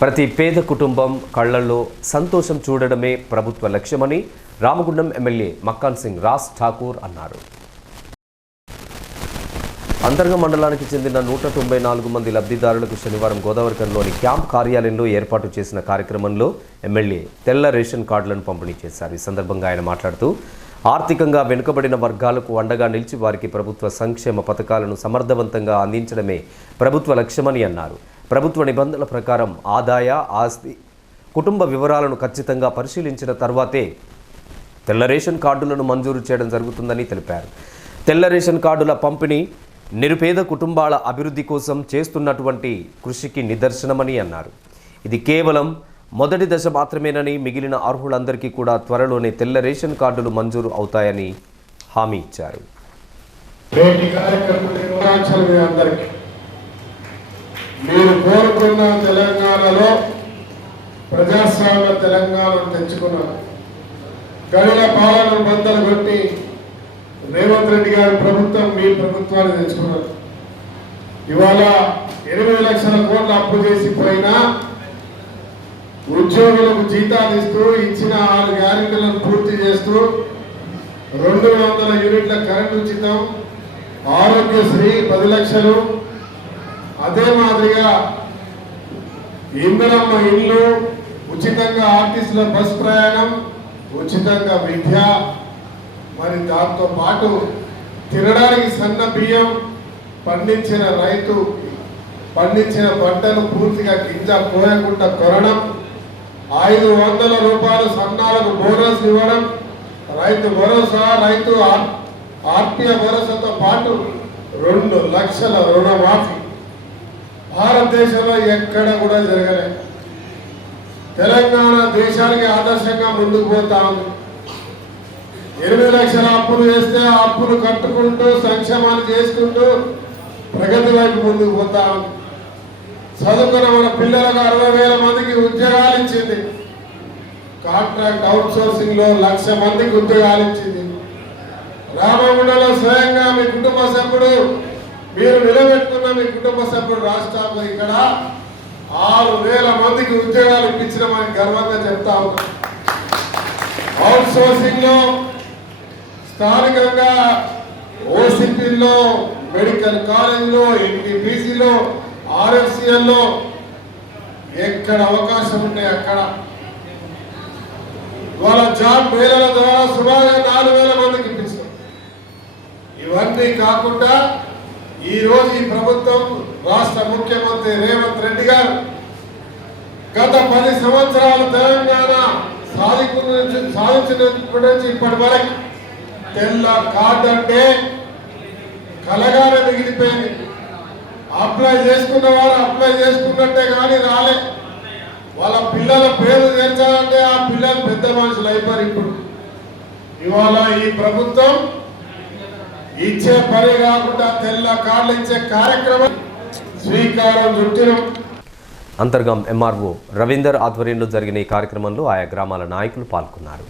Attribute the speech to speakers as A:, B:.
A: ప్రతి పేద కుటుంబం కళ్ళలో సంతోషం చూడడమే ప్రభుత్వ లక్ష్యమని రామగుండం ఎమ్మెల్యే మక్కాన్ సింగ్ రాజ్ ఠాకూర్ అన్నారు. అంతర్గ మండలానికి చెందిన నూట తొంభై నాలుగు మంది లబ్ధిదారులకు శనివారం గోదావరికంలోని క్యాంప్ కార్యాలయంలో ఏర్పాటు చేసిన కార్యక్రమంలో ఎమ్మెల్యే తెల్ల రేషన్ కార్డులను పంపిణీ చేశారు. ఈ సందర్భంగా ఆయన మాట్లాడుతూ ఆర్థికంగా వెనుకబడిన వర్గాలకు అండగా నిలిచి వారికి ప్రభుత్వ సంక్షేమ పథకాలను సమర్థవంతంగా అందించడమే ప్రభుత్వ లక్ష్యమని అన్నారు. ప్రభుత్వ నిబంధనల ప్రకారం ఆదాయ ఆస్తి కుటుంబ వివరాలను ఖచ్చితంగా పరిశీలించిన తర్వాతే తెల్ల రేషన్ కార్డులను మంజూరు చేయడం జరుగుతుందని తెలిపారు. తెల్ల రేషన్ కార్డుల పంపిణీ నిరుపేద కుటుంబాల అభివృద్ధి కోసం చేస్తున్నటువంటి కృషికి నిదర్శనమని అన్నారు. ఇది కేవలం మొదటి దశ మాత్రమేనని మిగిలిన అర్హులందరికీ కూడా త్వరలోనే తెల్ల రేషన్ కార్డులు మంజూరు అవుతాయని హామీ ఇచ్చారు
B: నేటి కార్యక్రమం నిర్వహించాలి మీ అందరికీ మీరు కోరుకున్న తెలంగాణలో ప్రజాస్వామ్య తెలంగాణను తెచ్చుకున్నారు గడిల పాలన బంధాలు కొట్టి రేవంత్ రెడ్డి గారి ప్రభుత్వం మీ ప్రభుత్వాన్ని తెచ్చుకున్నారు ఇవాళ ఎనిమిది లక్షల కోట్లు అప్పు చేసి పోయినా ఉద్యోగులకు జీతాలు ఇస్తూ ఇచ్చిన ఆరు గ్యారెంటీలను పూర్తి చేస్తూ రెండు వందల యూనిట్ల కరెంట్ ఉచితం ఆరోగ్యశ్రీ పది లక్షలు అదే మాదిరిగా ఇందరమ్మ ఇల్లు ఉచితంగా ఆర్టీసీల బస్ ప్రయాణం ఉచితంగా విద్య మరి దాంతో పాటు తినడానికి సన్న బియ్యం పండించిన రైతు పండించిన పంటను పూర్తిగా గింజ పోయకుండా కొనడం ఐదు వందల రూపాయలు సన్నాలకు బోనస్ ఇవ్వడం రైతు భరోసా రైతు ఆర్- ఆత్మీయ భరోసాతో పాటు రెండు లక్షల రుణమాఫీ. భారతదేశంలో ఎక్కడ కూడా జరగలేదు తెలంగాణ దేశానికి ఆదర్శంగా ముందుకు పోతా ఉంది. ఎనిమిది లక్షల అప్పులు వేస్తే అప్పులు కట్టుకుంటూ సంక్షేమాలు చేసుకుంటూ ప్రగతి వైపు ముందుకు పోతా ఉంది. చదువుకున్న మన పిల్లలకు అరవై వేల మందికి ఉద్యోగాలు ఇచ్చింది. కాంట్రాక్ట్ అవుట్ సోర్సింగ్లో లక్ష మందికి ఉద్యోగాలు ఇచ్చింది. రామగుండలో స్వయంగా మీ కుటుంబ సభ్యుడు మీరు నిలబెట్టుకున్న మీ కుటుంబ సభ్యుడు రాష్ట్రాల్లో ఇక్కడ ఆరు వేల మందికి ఉద్యోగాలు ఇప్పించడం గర్వంగా చెప్తా ఉన్నా. అవుట్ సోర్సింగ్లో స్థానికంగా ఓసిపిల్లో మెడికల్ కాలేజ్లో ఎన్టీపీసీలో ఆర్ఎఫ్సిఎల్లో ఎక్కడ అవకాశం ఉంటే అక్కడ. వాళ్ళ జాబ్ మేళల ద్వారా సుమారుగా నాలుగు వేల మందికి ఇప్పిస్తాం ఇవన్నీ కాకుండా ఈరోజు ఈ ప్రభుత్వం రాష్ట్ర ముఖ్యమంత్రి రేవంత్ రెడ్డి గారు గత పది సంవత్సరాలు తెలంగాణ సాధికు నుంచి సాధించినప్పటి నుంచి ఇప్పటి వరకు తెల్ల కార్డు అంటే కలగానే మిగిలిపోయింది అప్లై చేసుకున్న వారు అప్లై చేసుకున్నట్టే కానీ రాలే. వాళ్ళ పిల్లల పేరు తెచ్చాలంటే ఆ పిల్లలు పెద్ద మనుషులు అయిపోయారు ఇప్పుడు. ఇవాళ ఈ ప్రభుత్వం ఇచ్చే పని కాకుండా తెల్ల కార్లు ఇచ్చే కార్యక్రమం స్వీకారం చుట్టినాం
A: అంతర్గం ఎంఆర్ఓ రవీందర్ ఆధ్వర్యంలో జరిగిన ఈ కార్యక్రమంలో ఆయా గ్రామాల నాయకులు పాల్గొన్నారు.